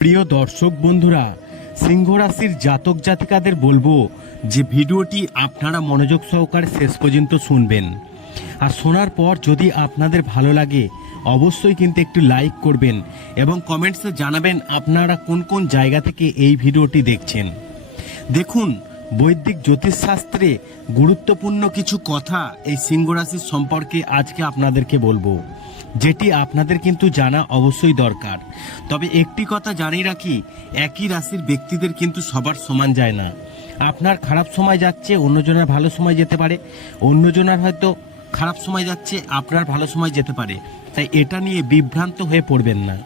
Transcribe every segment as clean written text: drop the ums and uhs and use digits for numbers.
প্রিয় দর্শক বন্ধুরা, সিংহ রাশির জাতক জাতিকাদের বলবো যে ভিডিওটি আপনারা মনোযোগ সহকারে শেষ পর্যন্ত শুনবেন। আর শোনার পর যদি আপনাদের ভালো লাগে অবশ্যই কিন্তু একটু লাইক করবেন এবং কমেন্টসে জানাবেন আপনারা কোন কোন জায়গা থেকে এই ভিডিওটি দেখছেন। দেখুন, বৈদিক জ্যোতিষশাস্ত্রে গুরুত্বপূর্ণ কিছু কথা এই সিংহ রাশির সম্পর্কে আজকে আপনাদেরকে বলবো, যেটি আপনাদের কিন্তু জানা অবশ্যই দরকার। তবে একটি কথা জানিয়ে রাখি, একই রাশির ব্যক্তিদের কিন্তু সবার সমান যায় না। আপনার খারাপ সময় যাচ্ছে, অন্যজনের ভালো সময় যেতে পারে, অন্যজনের হয়তো খারাপ সময় যাচ্ছে, আপনার ভালো সময় যেতে পারে। তাই এটা নিয়ে বিভ্রান্ত হয়ে পড়বেন না।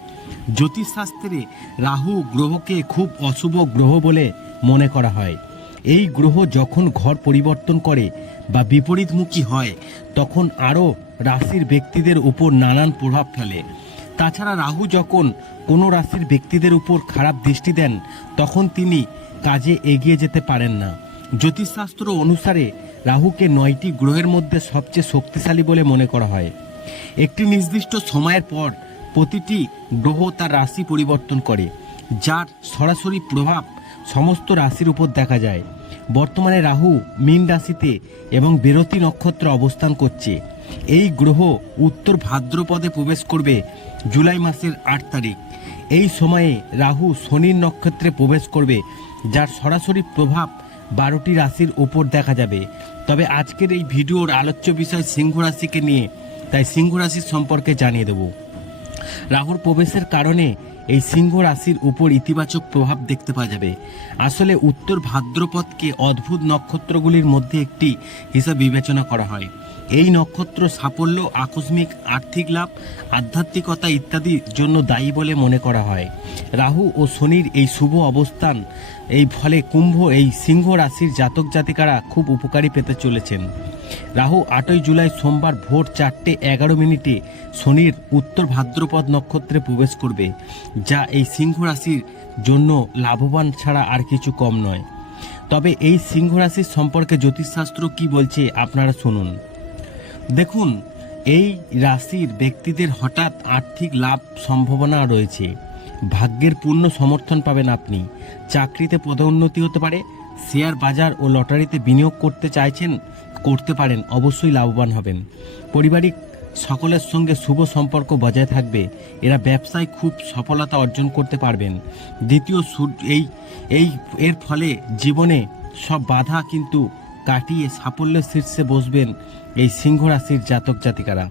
জ্যোতিষশাস্ত্রে রাহু গ্রহকে খুব অশুভ গ্রহ বলে মনে করা হয়। এই গ্রহ যখন ঘর পরিবর্তন করে বা বিপরীতমুখী হয় তখন আরও রাশির ব্যক্তিদের উপর নানান প্রভাব ফেলে। তাছাড়া রাহু যখন কোনো রাশির ব্যক্তিদের উপর খারাপ দৃষ্টি দেন তখন তিনি কাজে এগিয়ে যেতে পারেন না। জ্যোতিষশাস্ত্র অনুসারে রাহুকে 9টি গ্রহের মধ্যে সবচেয়ে শক্তিশালী বলে মনে করা হয়। একটি নির্দিষ্ট সময়ের পর প্রতিটি গ্রহ তার রাশি পরিবর্তন করে, যার সরাসরি প্রভাব সমস্ত রাশির উপর দেখা যায়। বর্তমানে রাহু মীন রাশিতে এবং বেরতি নক্ষত্র অবস্থান করছে। এই গ্রহ উত্তর ভাদ্রপদে প্রবেশ করবে জুলাই মাসের 8 তারিখ। এই সময়ে রাহু শনির নক্ষত্রে প্রবেশ করবে, যার সরাসরি প্রভাব 12টি রাশির উপর দেখা যাবে। তবে আজকের এই ভিডিওর আলোচ্য বিষয় সিংহ রাশিকে নিয়ে, তাই সিংহ রাশির সম্পর্কে জানিয়ে দেব। রাহুর প্রবেশের কারণে এই সিংহ রাশির উপর ইতিবাচক প্রভাব দেখতে পাওয়া যাবে। আসলে উত্তর ভাদ্রপদকে অদ্ভুত নক্ষত্রগুলির মধ্যে একটি হিসাবে বিবেচনা করা হয়। এই নক্ষত্র সাফল্য, আকস্মিক আর্থিক লাভ, আধ্যাত্মিকতা ইত্যাদির জন্য দায়ী বলে মনে করা হয়। রাহু ও শনির এই শুভ অবস্থান এই ফলে এই সিংহ রাশির জাতক জাতিকারা খুব উপকারী পেতে চলেছেন। রাহু 8ই জুলাই সোমবার ভোর 4:11 শনির উত্তর ভাদ্রপদ নক্ষত্রে প্রবেশ করবে, যা এই সিংহ রাশির জন্য লাভবান ছাড়া আর কিছু কম নয়। তবে এই সিংহ রাশির সম্পর্কে জ্যোতিষশাস্ত্র কি বলছে আপনারা শুনুন। দেখুন, এই রাশির ব্যক্তিদের হঠাৎ আর্থিক লাভ সম্ভাবনা রয়েছে। ভাগ্যের পূর্ণ সমর্থন পাবেন আপনি। চাকরিতে পদোন্নতি হতে পারে। শেয়ার বাজার ও লটারিতে বিনিয়োগ করতে চাইছেন, করতে পারেন, অবশ্যই লাভবান হবেন। পারিবারিক সকলের সঙ্গে শুভ সম্পর্ক বজায় থাকবে। এরা ব্যবসায় খুব সফলতা অর্জন করতে পারবেন। এর ফলে জীবনে সব বাধা কিন্তু কাটিয়ে সাফল্যের শীর্ষে বসবেন এই সিংহ রাশির জাতক জাতিকারা।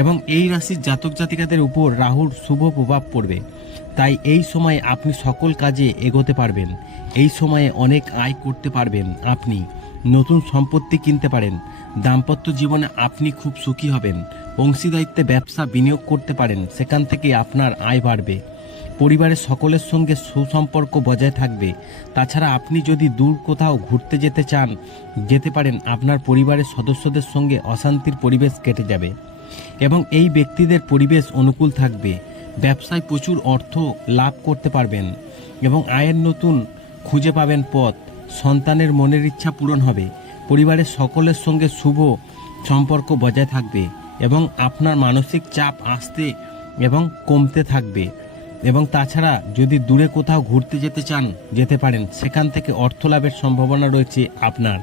এবং এই রাশির জাতক জাতিকাদের উপর রাহুর শুভ প্রভাব পড়বে। তাই এই সময়ে আপনি সকল কাজে এগোতে পারবেন। এই সময়ে অনেক আয় করতে পারবেন। আপনি নতুন সম্পত্তি কিনতে পারেন। দাম্পত্য জীবনে আপনি খুব সুখী হবেন। অংশীদারিত্বে ব্যবসা বিনিয়োগ করতে পারেন, সেখান থেকে আপনার আয় বাড়বে। পরিবারের সকলের সঙ্গে সুসম্পর্ক বজায় থাকবে। তাছাড়া আপনি যদি দূর কোথাও ঘুরতে যেতে চান, যেতে পারেন। আপনার পরিবারের সদস্যদের সঙ্গে অশান্তির পরিবেশ কেটে যাবে এবং এই ব্যক্তিদের পরিবেশ অনুকূল থাকবে। ব্যবসায় প্রচুর অর্থ লাভ করতে পারবেন এবং আয়ের নতুন খুঁজে পাবেন পথ। সন্তানের মনের ইচ্ছা পূরণ হবে। পরিবারের সকলের সঙ্গে শুভ সম্পর্ক বজায় থাকবে এবং আপনার মানসিক চাপ আসতে এবং কমতে থাকবে। এবং তাছাড়া যদি দূরে কোথাও ঘুরতে যেতে চান, যেতে পারেন। সেখান থেকে অর্থ লাভের সম্ভাবনা রয়েছে আপনার।